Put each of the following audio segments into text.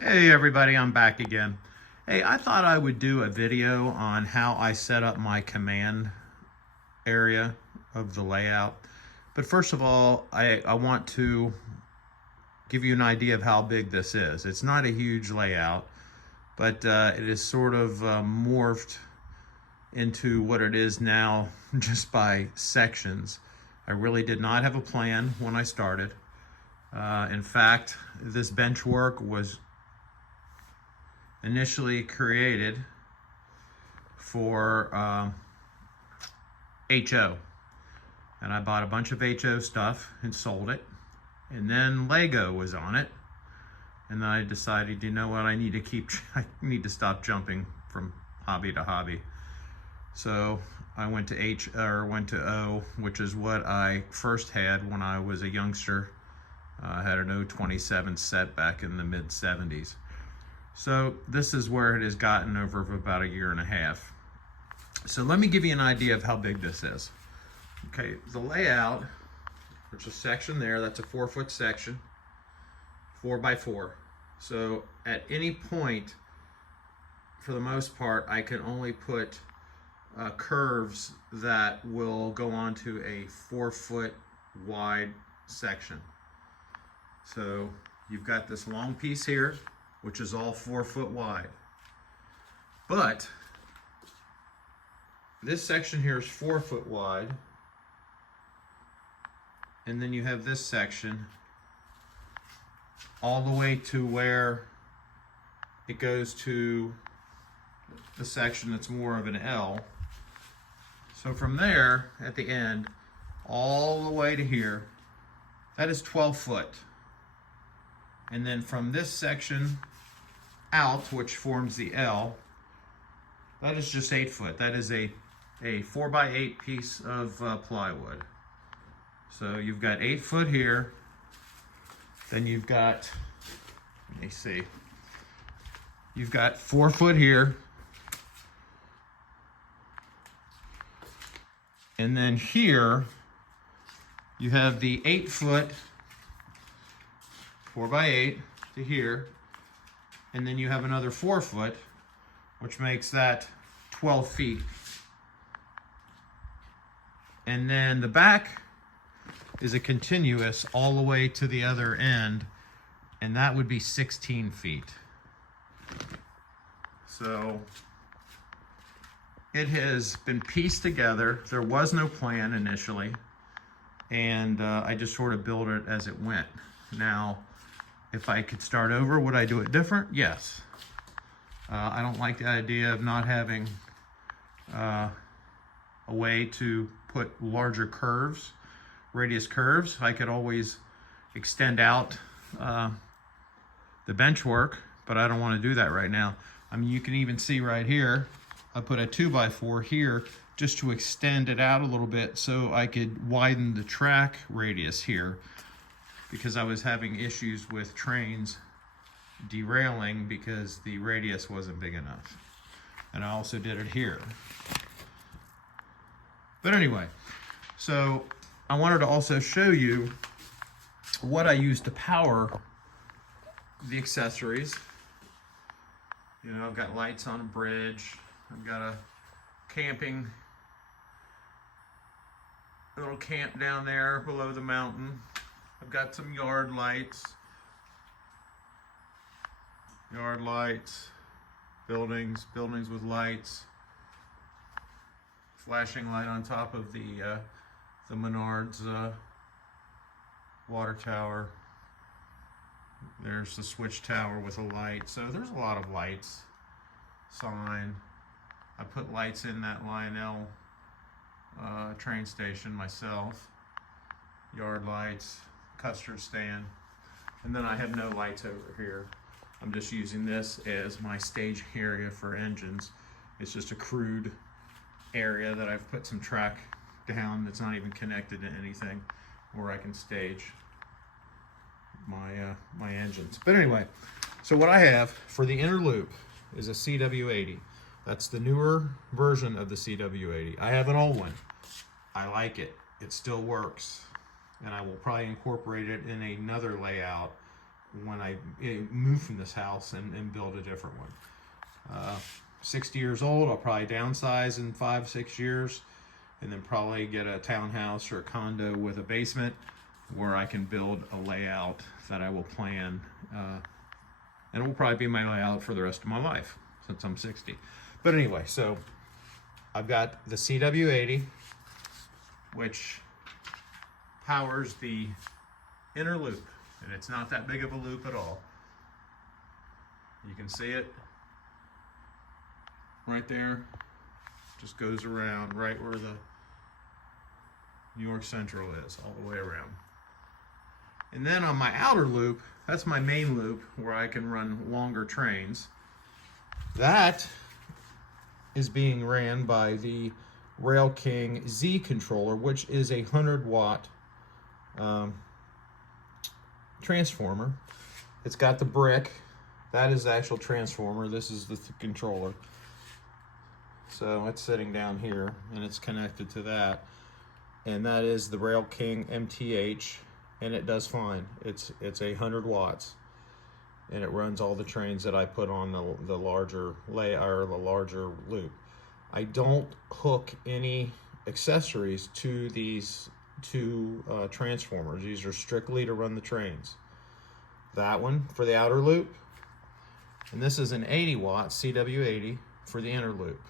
Hey everybody, I'm back again. Hey, I thought I would do a video on how I set up my command area of the layout. But first of all, I want to give you an idea of how big this is. It's not a huge layout, but it is sort of morphed into what it is now just by sections. I really did not have a plan when I started. In fact, this Benchwork was initially created for HO, and I bought a bunch of HO stuff and sold it, and then Lego was on it, and then I decided, you know what, I need to stop jumping from hobby to hobby. So I went to O, which is what I first had when I was a youngster. I had an 027 set back in the mid 70s. So this is where it has gotten over about a year and a half. So let me give you an idea of how big this is. Okay, the layout, there's a section there, that's a 4-foot section, 4x4. So at any point, for the most part, I can only put curves that will go onto a 4-foot wide section. So you've got this long piece here, which is all 4 foot wide. But this section here is 4 foot wide. And then you have this section all the way to where it goes to the section that's more of an L. So from there, at the end, all the way to here, that is 12 foot. And then from this section out, which forms the L, that is just 8 foot. That is a 4x8 piece of plywood. So you've got 8 foot here. Then you've got, let me see, you've got 4 foot here. And then here, you have the 8 foot 4x8 to here, and then you have another 4 foot, which makes that 12 feet. And then the back is a continuous all the way to the other end, and that would be 16 feet. So it has been pieced together. There was no plan initially, and I just sort of built it as it went. Now, if I could start over, would I do it different? Yes. I don't like the idea of not having a way to put larger curves, radius curves. I could always extend out the Benchwork, but I don't want to do that right now. I mean, you can even see right here, I put a 2x4 here just to extend it out a little bit so I could widen the track radius here, because I was having issues with trains derailing because the radius wasn't big enough. And I also did it here. But anyway, so I wanted to also show you what I use to power the accessories. You know, I've got lights on a bridge. I've got a little camp down there below the mountain. I've got some yard lights, buildings with lights, flashing light on top of the Menards water tower. There's the switch tower with a light. So there's a lot of lights. Sign. I put lights in that Lionel train station myself. Yard lights. Custard stand, and then I have no lights over here. I'm just using this as my stage area for engines. It's just a crude area that I've put some track down that's not even connected to anything, where I can stage my engines. But anyway, so what I have for the inner loop is a CW80. That's the newer version of the CW80. I have an old one. I like it. It still works. And I will probably incorporate it in another layout when I move from this house and build a different one. 60 years old, I'll probably downsize in 5-6 years, and then probably get a townhouse or a condo with a basement where I can build a layout that I will plan, and it will probably be my layout for the rest of my life since I'm 60. But anyway, so I've got the CW80, which powers the inner loop, and it's not that big of a loop at all. You can see it right there. Just goes around right where the New York Central is, all the way around. And then on my outer loop, that's my main loop where I can run longer trains. That is being ran by the Rail King Z controller, which is a 100-watt transformer. It's got the brick. That is the actual transformer. This is the controller. So it's sitting down here, and it's connected to that. And that is the Rail King MTH, and it does fine. It's 100 watts, and it runs all the trains that I put on the larger larger loop. I don't hook any accessories to these two transformers. These are strictly to run the trains. That one for the outer loop, and this is an 80-watt CW80 for the inner loop.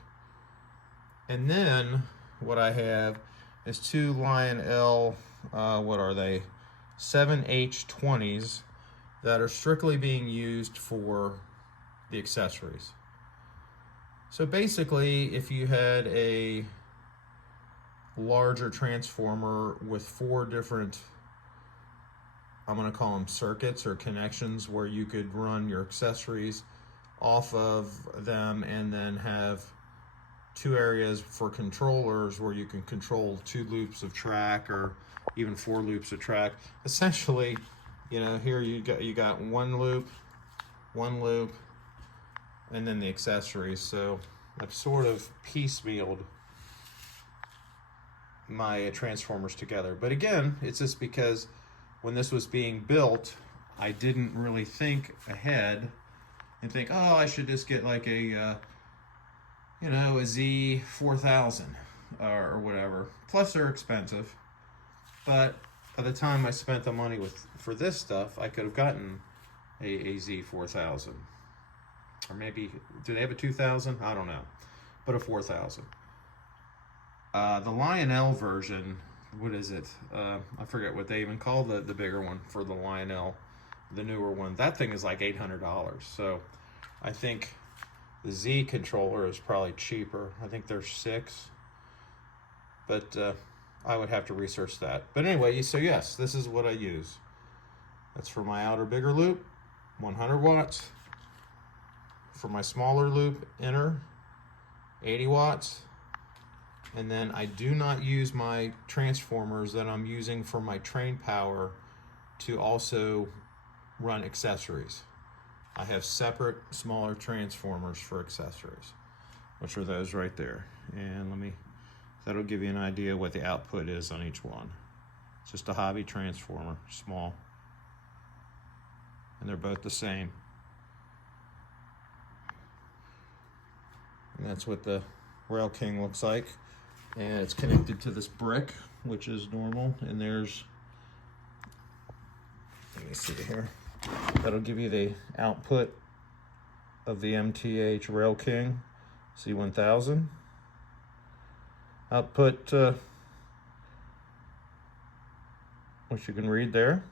And then what I have is two Lionel, what are they, 7H20s that are strictly being used for the accessories. So basically, if you had a larger transformer with 4 different, I'm going to call them circuits or connections, where you could run your accessories off of them, and then have 2 areas for controllers where you can control 2 loops of track or even 4 loops of track. Essentially, you know, here you got one loop, and then the accessories. So I've sort of piecemealed my transformers together. But again, it's just because when this was being built, I didn't really think ahead and think, oh, I should just get like a you know, a Z4000 or whatever. Plus they're expensive, but by the time I spent the money for this stuff, I could have gotten a Z4000, or maybe, do they have a 2000? I don't know, but a 4000. The Lionel version, what is it? I forget what they even call the bigger one for the Lionel, the newer one. That thing is like $800. So I think the Z controller is probably cheaper. I think they're $6, but I would have to research that. But anyway, so yes, this is what I use. That's for my outer bigger loop, 100 watts. For my smaller loop, inner, 80 watts. And then I do not use my transformers that I'm using for my train power to also run accessories. I have separate smaller transformers for accessories, which are those right there. And that'll give you an idea what the output is on each one. It's just a hobby transformer, small. And they're both the same. And that's what the Rail King looks like. And it's connected to this brick, which is normal. And there's, let me see here. That'll give you the output of the MTH Rail King C1000. Output, which you can read there.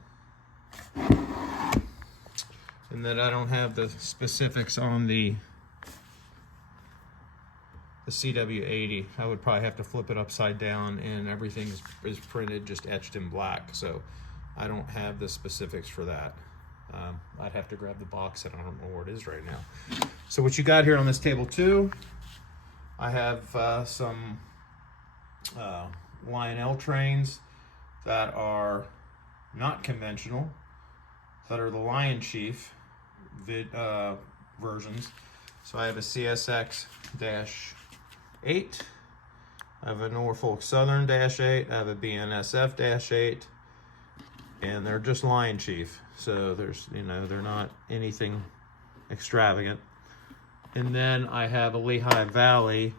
And then I don't have the specifics on the CW80. I would probably have to flip it upside down, and everything is printed just etched in black. So I don't have the specifics for that. I'd have to grab the box, and I don't know where it is right now. So what you got here on this table too, I have some Lionel trains that are not conventional, that are the Lion Chief versions. So I have a CSX-8, I have a Norfolk Southern -8, I have a BNSF-8, and they're just Lion Chief. So there's, you know, they're not anything extravagant. And then I have a Lehigh Valley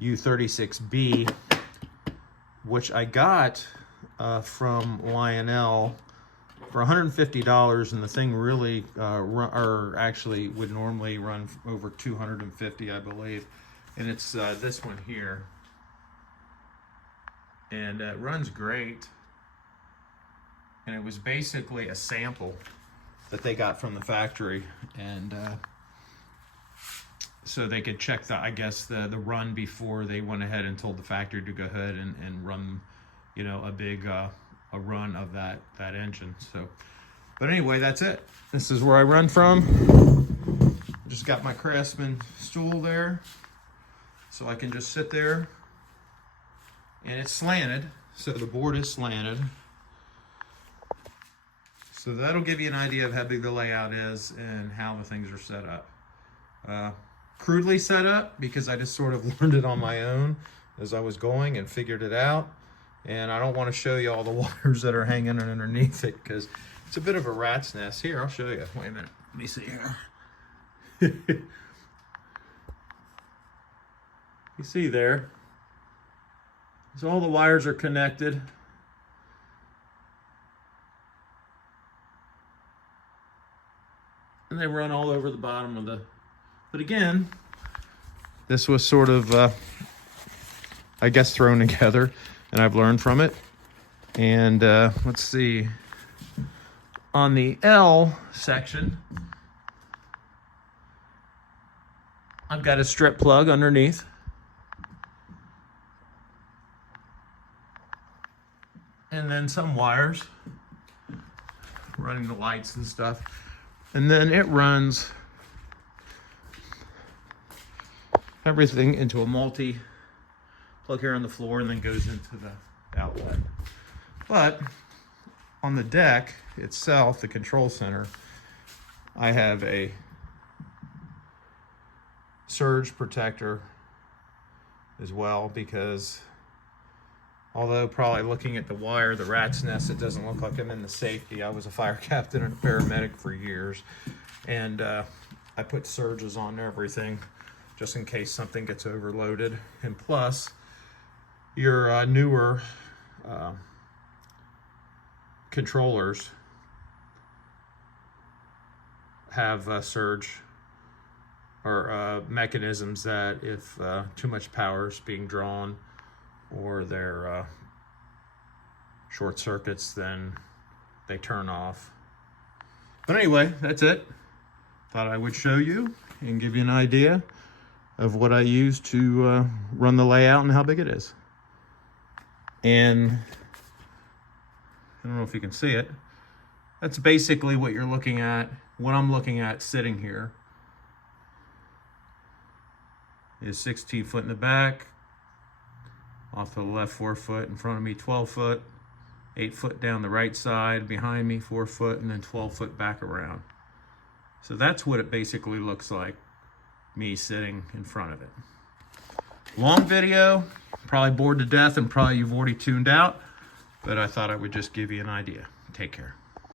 U36B, which I got from Lionel for $150, and the thing really, or actually would normally run over $250, I believe. And it's this one here, and it runs great. And it was basically a sample that they got from the factory, and so they could check the, I guess, the run before they went ahead and told the factory to go ahead and run, you know, a big a run of that engine. So, but anyway, that's it. This is where I run from. Just got my Craftsman stool there, so I can just sit there, and it's slanted, so the board is slanted. So that'll give you an idea of how big the layout is and how the things are set up. Crudely set up, because I just sort of learned it on my own as I was going and figured it out. And I don't want to show you all the wires that are hanging underneath it, because it's a bit of a rat's nest. Here, I'll show you. Wait a minute. Let me see here. You see there? So all the wires are connected. And they run all over the bottom of the... But again, this was sort of, I guess, thrown together, and I've learned from it. And let's see, on the L section, I've got a strip plug underneath. And then some wires running the lights and stuff. And then it runs everything into a multi plug here on the floor, and then goes into the outlet. But on the deck itself, the control center, I have a surge protector as well, because although probably looking at the wire, the rat's nest, it doesn't look like I'm in the safety. I was a fire captain and a paramedic for years, and I put surges on everything just in case something gets overloaded. And plus, your newer controllers have surge or mechanisms that if too much power is being drawn, or they're short circuits, then they turn off. But anyway, that's it. Thought I would show you and give you an idea of what I use to run the layout and how big it is. And I don't know if you can see it. That's basically what you're looking at. What I'm looking at sitting here is 16 foot in the back, off to the left 4 foot, in front of me 12 foot, 8 foot down the right side, behind me 4 foot, and then 12 foot back around. So that's what it basically looks like, me sitting in front of it. Long video, probably bored to death, and probably you've already tuned out, but I thought I would just give you an idea. Take care.